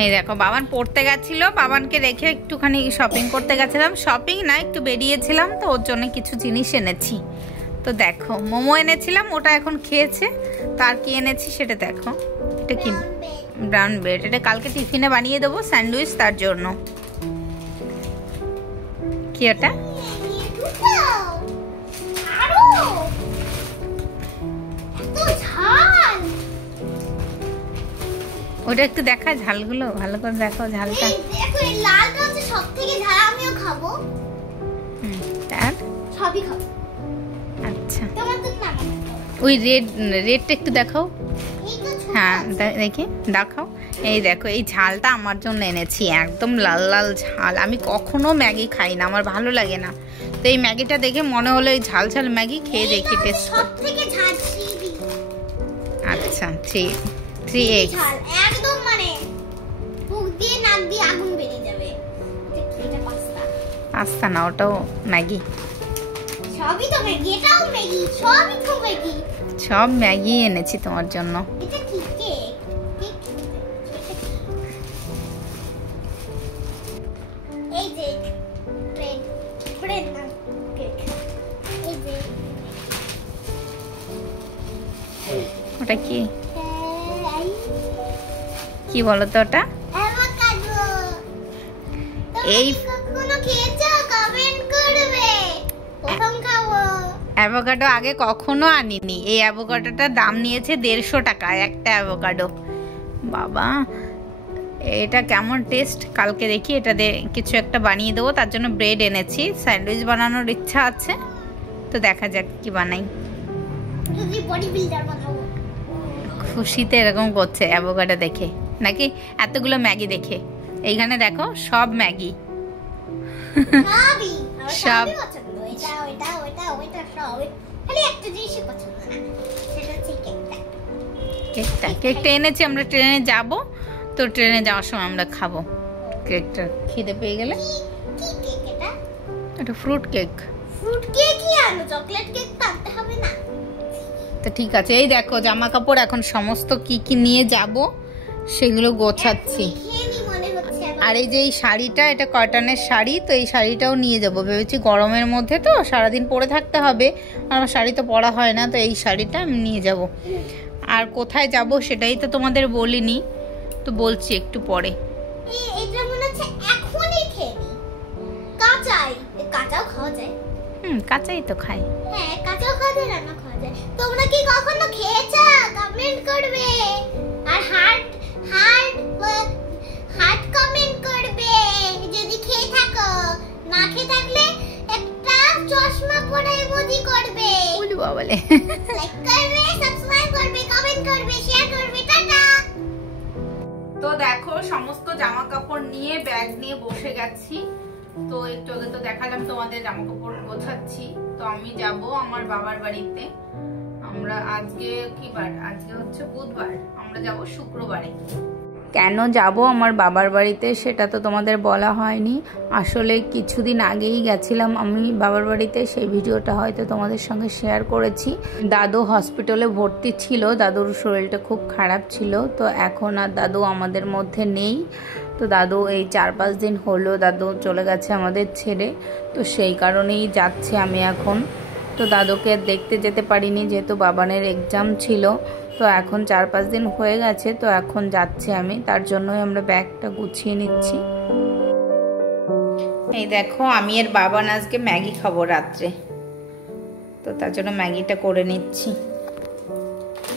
এই দেখো বাবান পড়তে গেছিল, বাবানকে রেখে একটুখানি শপিং করতে গেছিলাম। শপিং না, একটু বেরিয়েছিলাম, তো ওর জন্য কিছু জিনিস এনেছি। তো দেখো মোমো এনেছিলাম, ওটা এখন খেয়েছে। তার কি এনেছি সেটা দেখো। এটা কি? Brown bread. এটা কালকে টিফিনে বানিয়ে দেবো স্যান্ডউইচ, তার জন্য। কি এটা? ওটা একটু দেখা, ঝালগুলো ভালো করে দেখো। ঝালটা দেখো, এই লালটা হচ্ছে সবথেকে ঝাল, আমিও খাবো। তার সবই খাবো। আচ্ছা, তোমার তো না, ওই রেডটা একটু দেখাও। হ্যাঁ দেখি, দেখাও। এই দেখো, এই ঝালটা আমার জন্য এনেছি, একদম লাল লাল ঝাল। আমি কখনো ম্যাগি খাই না, আমার ভালো লাগে না। তো এই ম্যাগিটা দেখে মনে হলো এই ঝাল ঝাল ম্যাগি খেয়ে দেখি টেস্ট। সবথেকে ঝাল 3D। আচ্ছা, 3x একদম মানে মুখ দিয়ে নাক দিয়ে আগুন বেরিয়ে যাবে। এটা পাস্তা। পাস্তা না, ওটাও ম্যাগি। সবই তো ম্যাগি, এটাও ম্যাগি, সবই তো ম্যাগি। সব ম্যাগি এনেছি তোমার জন্য। এটা কি কেক? এই যে ব্রেড না কেক। এই যে ওটা কি? কি বলো তো ওটা? অ্যাভোকাডো। এই কখনো খেয়েছো? কমেন্ট করবে। প্রথম খাবো। অ্যাভোকাডো আগে কখনো আনিনি। এই অ্যাভোকাডোটার দাম নিয়েছে 150 টাকা একটা অ্যাভোকাডো। বাবা, এটা কেমন টেস্ট কালকে দেখি। এটা দিয়ে কিছু একটা বানিয়ে দেবো, তার জন্য ব্রেড এনেছি। স্যান্ডউইচ বানানোর ইচ্ছা আছে, তো দেখা যাক কি বানাই। যদি বডি বিল্ডার বানাবো। খুশিতে এরকম করছে অ্যাভোকাডো দেখে, নাকি এতগুলো ম্যাগি দেখে। এইখানে দেখো সব ম্যাগি, সব কেকটা এনেছি। আমরা ট্রেনে যাব, তো ট্রেনে যাওয়ার সময় আমরা খাবো কেকটা। খিদে পেয়ে গেলে। এটা ফ্রুট কেক। ফ্রুট কেকই আনো, চকলেট কেক তো আনতে হবে না। তো ঠিক আছে, এই দেখো জামা কাপড় এখন সমস্ত কি কি নিয়ে যাব সেগুলো গোছাচ্ছি। আর এই যে এই শাড়িটা, এটা কটনের শাড়ি, তো এই শাড়িটাও নিয়ে যাব ভেবেছি। গরমের মধ্যে তো সারাদিন পরে থাকতে হবে, আমার শাড়ি তো পরা হয় না, তো এই শাড়িটা আমি নিয়ে যাব। আর কোথায় যাব সেটাই তো তোমাদের বলিনি, তো বলছি একটু পরে। এটা মনে হচ্ছে এখনই খেয়ে নি। কাঁচাই, কাঁচাও খাওয়া যায়। কাঁচাই তো খাই। হ্যাঁ, কাঁচাও খাওয়া যায়, রান্না খাওয়া যায়। তোমরা কি কখনো খেয়েছো? কমেন্ট করবে। আর হার্ট কমেন্ট করবে যদি খেয়ে থাকো। না খেয়ে থাকলে একটা চশমা পরে ইমোজি করবে। বলি বাবালে। লাইক করবে, সাবস্ক্রাইব করবে, কমেন্ট করবে, শেয়ার করবে। টাটা। তো দেখো সমস্ত জামা কাপড় নিয়ে ব্যাগ নিয়ে বসে গেছি। তো একটু আগে তো দেখালাম তোমাদের জামা কাপড় গোছাচ্ছি। তো আমি যাব আমার বাবার বাড়িতে। আমরা আজকে কি বার? আজকে হচ্ছে বুধবার, আমরা যাব শুক্রবারে। কেন যাব আমার বাবার বাড়িতে সেটা তো তোমাদের বলা হয়নি। আসলে কিছুদিন আগেই গেছিলাম আমি বাবার বাড়িতে, সেই ভিডিওটা হয়তো তোমাদের সঙ্গে শেয়ার করেছি। দাদু হসপিটালে ভর্তি ছিল, দাদুর শরীরটা খুব খারাপ ছিল। তো এখন আর দাদু আমাদের মধ্যে নেই। তো দাদু এই 4-5 দিন হলো দাদু চলে গেছে আমাদের ছেড়ে, তো সেই কারণেই যাচ্ছি আমি এখন। তো দাদুকে দেখতে যেতে পারিনি যেহেতু বাবানের এক্সাম ছিল। তো এখন 4-5 দিন হয়ে গেছে, তো এখন যাচ্ছি আমি, তার জন্যই আমরা ব্যাগটা গুছিয়ে নিচ্ছি। এই দেখো আমি আর বাবান আজকে ম্যাগি খাবো রাত্রে, তো তার জন্য ম্যাগিটা করে নিচ্ছি।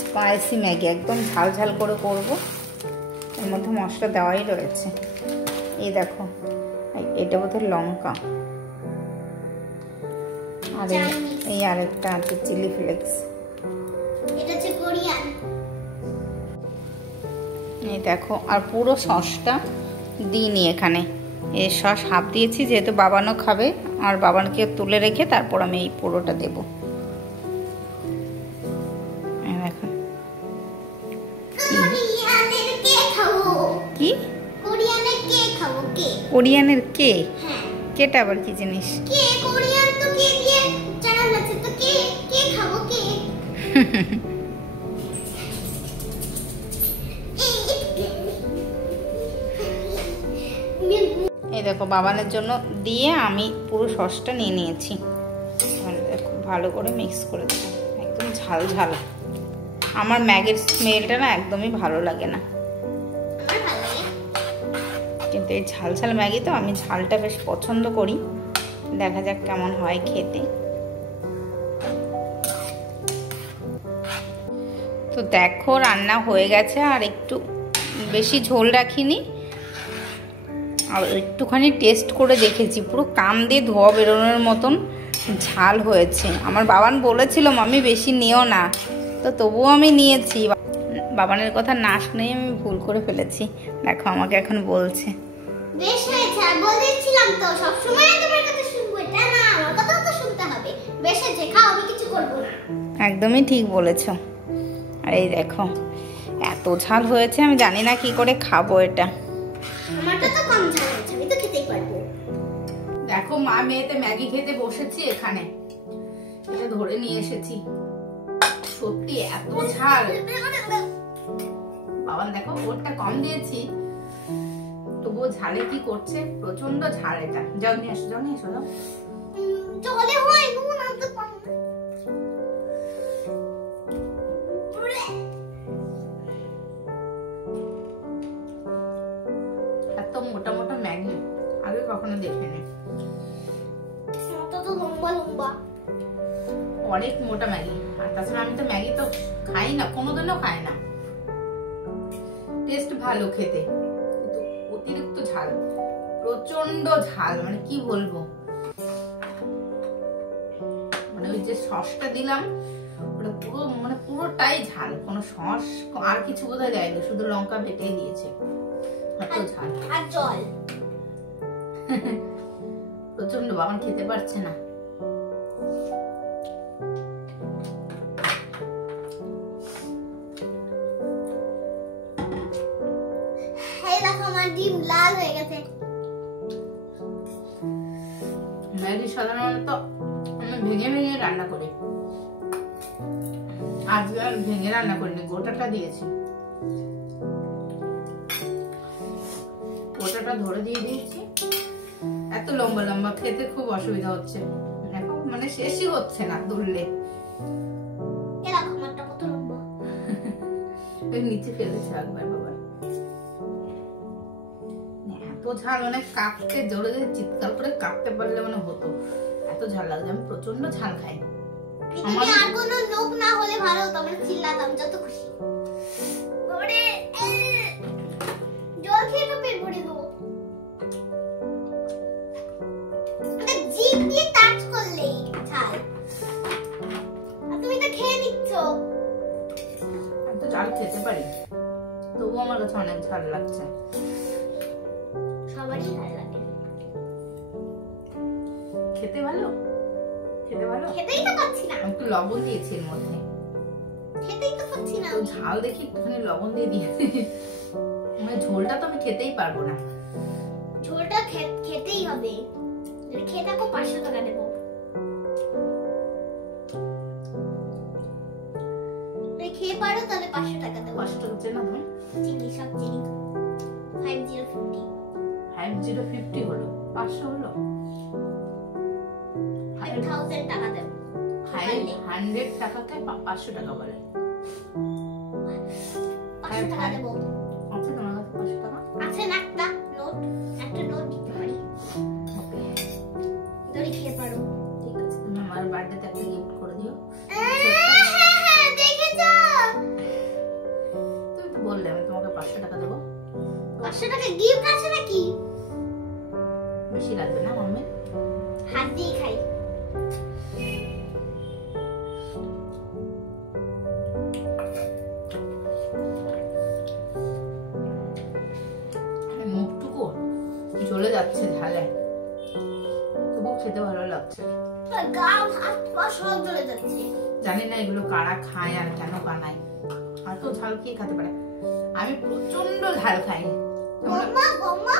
স্পাইসি ম্যাগি, একদম ঝাল ঝাল করে করবো। এর মধ্যে মশলা দেওয়াই রয়েছে। এই দেখো, এটা বোধহয় লঙ্কা, আর এই আরেকটা আছে চিলি ফ্লেক্স। এটা হচ্ছে কোরিয়ান। এই দেখো, আর পুরো সসটা দিইনি এখানে, এই সস হাফ দিয়েছি যেহেতু বাবানও খাবে, আর বাবানকে তুলে রেখে তারপর আমি এই পুরোটা দেব। কি কোরিয়ানের কেক খাবো? কেক? কোরিয়ানের কেক? হ্যাঁ। কেটা আবার কি জিনিস? কেক, কোরিয়ান তো কেক দিয়ে চ্যানেল আছে, তো কেক খাবো। কেক এই দেখো বাবানের জন্য দিয়ে আমি পুরো সসটা নিয়ে নিয়েছি। দেখো ভালো করে মিক্স করে দেবো, একদম ঝাল ঝাল। আমার ম্যাগির স্মেলটা না একদমই ভালো লাগে না, কিন্তু এই ঝাল ঝাল ম্যাগি তো আমি ঝালটা বেশ পছন্দ করি। দেখা যাক কেমন হয় খেতে। তো দেখো রান্না হয়ে গেছে, আর একটু বেশি ঝোল রাখিনি, আর একটুখানি টেস্ট করে দেখেছি, পুরো কান দিয়ে ধোয়া বেরোনোর মতন ঝাল হয়েছে। আমার বাবান বলেছিল আমি বেশি নিও না, তো তবুও আমি নিয়েছি। বাবানের কথা না শুনেই আমি ভুল করে ফেলেছি। দেখো আমাকে এখন বলছে বেশ হয়েছে, আর বলেছিলাম তো সব সময় তোমার কথা শুনবো, এটা না আমার কথাও তো শুনতে হবে। বেশ হয়েছে, খাও, আমি কিছু করব না। একদমই ঠিক বলেছো। আর এই দেখো এত ঝাল হয়েছে, আমি জানি না কি করে খাবো এটা। আমারটা তো কম ঝাল হয়েছে, আমি তো খেতেই পারবো। দেখো মা মেয়েতে ম্যাগি খেতে বসেছি, এখানে এটা ধরে নিয়ে এসেছি। সত্যি এত ঝাল। বাবান দেখো ওরটা কম দিয়েছি, তবুও ঝালে কি করছে, প্রচন্ড ঝাল এটা। যাও নিয়ে এসো, যাও নিয়ে এসো, যাও। চলে হয় নুন আনতে পারো। এত মোটা মোটা ম্যাগি আগে কখনো দেখিনি। তো লম্বা লম্বা, অনেক মোটা ম্যাগি। আর তাছাড়া আমি তো ম্যাগি তো খাই না, কোনোদিনও খাই না। টেস্ট ভালো খেতে, কিন্তু অতিরিক্ত ঝাল, প্রচন্ড ঝাল, মানে কি বলবো। মানে ওই যে সসটা দিলাম ওটা পুরো মানে পুরোটাই ঝাল, কোনো সস আর কিছু বোঝা যায়নি, শুধু লঙ্কা বেটে দিয়েছে। এত ঝাল আর জল প্রচন্ড। বাবা খেতে পারছে না। ডিম লাল হয়ে গেছে। ম্যাগি সাধারণত আমি ভেঙে ভেঙে রান্না করি, আজকে আর ভেঙে রান্না করিনি, গোটাটা দিয়েছি। গোটাটা ধরে দিয়ে দিয়েছি। এত লম্বা লম্বা খেতে খুব অসুবিধা হচ্ছে, এখন মানে শেষই হচ্ছে না তুললে। এরকম একটা কত লম্বা নিচে ফেলেছে একবার বাবা। এত ঝাল, মানে কাঁপতে জোরে জোরে চিৎকার করে কাঁপতে পারলে মানে হতো, এত ঝাল লাগছে। আমি প্রচন্ড ঝাল খাই। আমার আর কোনো লোক না হলে ভালো হতো, আমি চিল্লাতাম যত খুশি। ওরে জল খেয়ে তো পেট ভরে দেবো। মানে জিভ দিয়ে টাচ করলেই ঝাল, আর তুমি তো খেয়ে নিচ্ছ। আমি তো ঝাল খেতে পারি, তবুও আমার কাছে অনেক ঝাল লাগছে। সবারই ঝাল লাগে। খেতে ভালো, খেতে ভালো, খেতেই তো পাচ্ছি না। একটু লবণ দিয়েছি এর মধ্যে, খেতেই তো পাচ্ছি না। তো ঝাল দেখি একটুখানি লবণ দিয়ে দিয়েছি। মানে ঝোলটা তো আমি খেতেই পারবো না। ঝোলটা খেতেই হবে। যদি খেয়ে থাকো 500 টাকা দেবো। যদি খেয়ে পারো তাহলে 500 টাকা দেবো। 500 টাকা চেনা তুমি? চিনি সব চিনি। 5050 5050 হলো, 500 হলো, 1000 টাকা দেবো। 100 টাকাকে 500 টাকা বলে। 500 টাকা দেবো। আছে তোমার কাছে 500 টাকা? আছে না একটা নোট দিতে পারি। যদি খেয়ে পারো। ঠিক আছে, তুমি আমার বার্থডেতে একটা গিফট করে দিও। দেখেছো? তুমি তো বললে আমি তোমাকে 500 টাকা দেবো। 500 টাকা গিফট আছে নাকি? বেশি লাগবে না মাম্মি? হাত দিয়ে খাই। মুখটুকু জ্বলে যাচ্ছে ঝালে, তবু খেতে ভালো লাগছে। গা হাত পা সব জ্বলে যাচ্ছে। জানি না এগুলো কারা খায় আর কেন বানায়, এত ঝাল কে খেতে পারে? আমি প্রচন্ড ঝাল খাই। বম্মা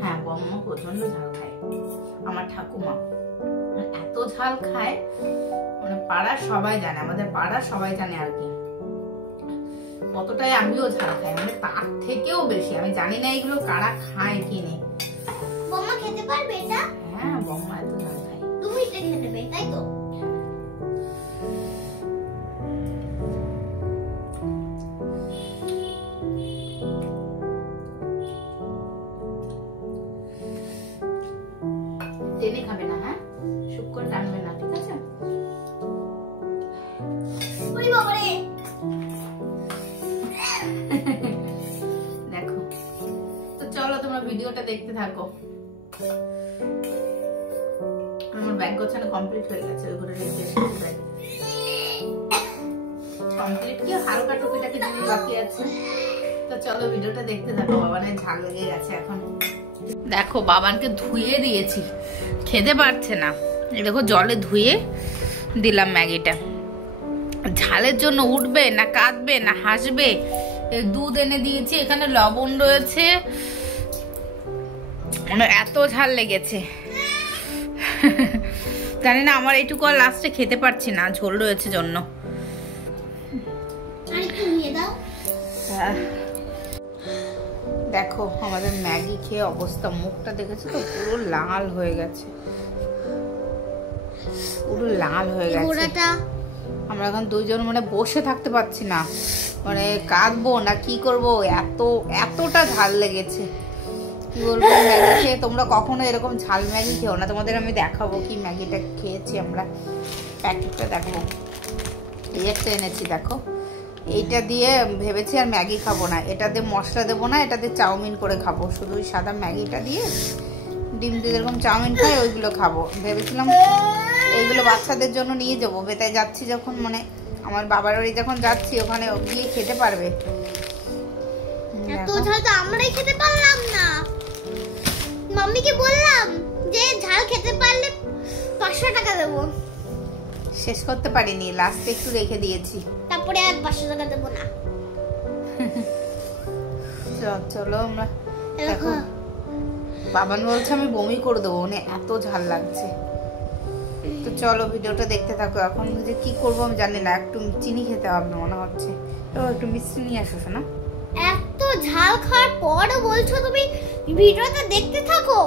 হ্যাঁ, বম্মা প্রচন্ড ঝাল খায়। আমার ঠাকুমা এত ঝাল খায়, মানে পাড়ার সবাই জানে, আমাদের পাড়ার সবাই জানে আর কি কতটাই আমিও ঝাল খাই, মানে তার থেকেও বেশি। আমি জানি না এগুলো কারা খায় কিনে, পারবে এটা? হ্যাঁ বৌমা এত ঝাল খায়। তুমি এটা খেয়ে নেবে তাই তো? টেনে খাবে না, হ্যাঁ শুক্র টানবে না, ঠিক আছে? ওই বাবারে দেখো তো চলো তোমরা ভিডিওটা দেখতে থাকো। আমার ব্যাগ গোছানো কমপ্লিট হয়ে গেছে, ওই ঘরে রেখে এসেছি ব্যাগ। কমপ্লিট কি হালকা টুকিটাকি জিনিস বাকি আছে। তো চলো ভিডিওটা দেখতে থাকো। বাবানের ঝাল লেগে গেছে এখন। দেখো বাবানকে ধুয়ে দিয়েছি, খেতে পারছে না। এই দেখো জলে ধুয়ে দিলাম ম্যাগিটা। ঝালের জন্য উঠবে না কাঁদবে না হাসবে। দুধ এনে দিয়েছি, এখানে লবণ রয়েছে, মানে এত ঝাল লেগেছে জানি না আমার এইটুকু আর লাস্টে খেতে পারছি না, ঝোল রয়েছে জন্য। দেখো আমাদের ম্যাগি খেয়ে অবস্থা, মুখটা দেখেছো তো পুরো লাল হয়ে গেছে, পুরো লাল হয়ে গেছে। আমরা এখন দুইজন মানে বসে থাকতে পারছি না, মানে কাঁদবো না কি করব, এতটা ঝাল লেগেছে। কি বলবো, ম্যাগি খেয়ে তোমরা কখনো এরকম ঝাল ম্যাগি খেও না। তোমাদের আমি দেখাবো কি ম্যাগিটা খেয়েছি আমরা। প্যাকেটটা দেখো, এই একটা এনেছি দেখো। এইটা দিয়ে ভেবেছি আর ম্যাগি খাবো না, এটা দিয়ে মশলা দেবো না, এটা দিয়ে চাউমিন করে খাবো। শুধু ওই সাদা ম্যাগিটা দিয়ে ডিম দিয়ে যেরকম চাউমিন খাই ওইগুলো খাবো ভেবেছিলাম। এইগুলো বাচ্চাদের জন্য নিয়ে যাবো, বেতায় যাচ্ছি যখন, মানে আমার বাবার বাড়ি যখন যাচ্ছি ওখানে গিয়ে খেতে পারবে। এত ঝাল তো আমরাই খেতে পারলাম না। মাম্মিকে বললাম যে ঝাল খেতে পারলে 500 টাকা দেবো, শেষ করতে পারিনি, লাস্টে একটু রেখে দিয়েছি। তারপরে আর 500 টাকা দেবো না। চলো আমরা দেখো, বাবান বলছে আমি বমি করে দেবো, মানে এত ঝাল লাগছে। তো চলো ভিডিওটা দেখতে থাকো। এখন যে কি করবো আমি জানি না, একটু চিনি খেতে হবে মনে হচ্ছে। তো একটু মিষ্টি নিয়ে আসো না। এত ঝাল খাওয়ার পরও বলছো তুমি ভিডিওটা দেখতে থাকো,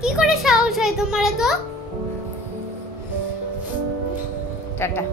কি করে সাহস হয় তোমার? তো টাটা।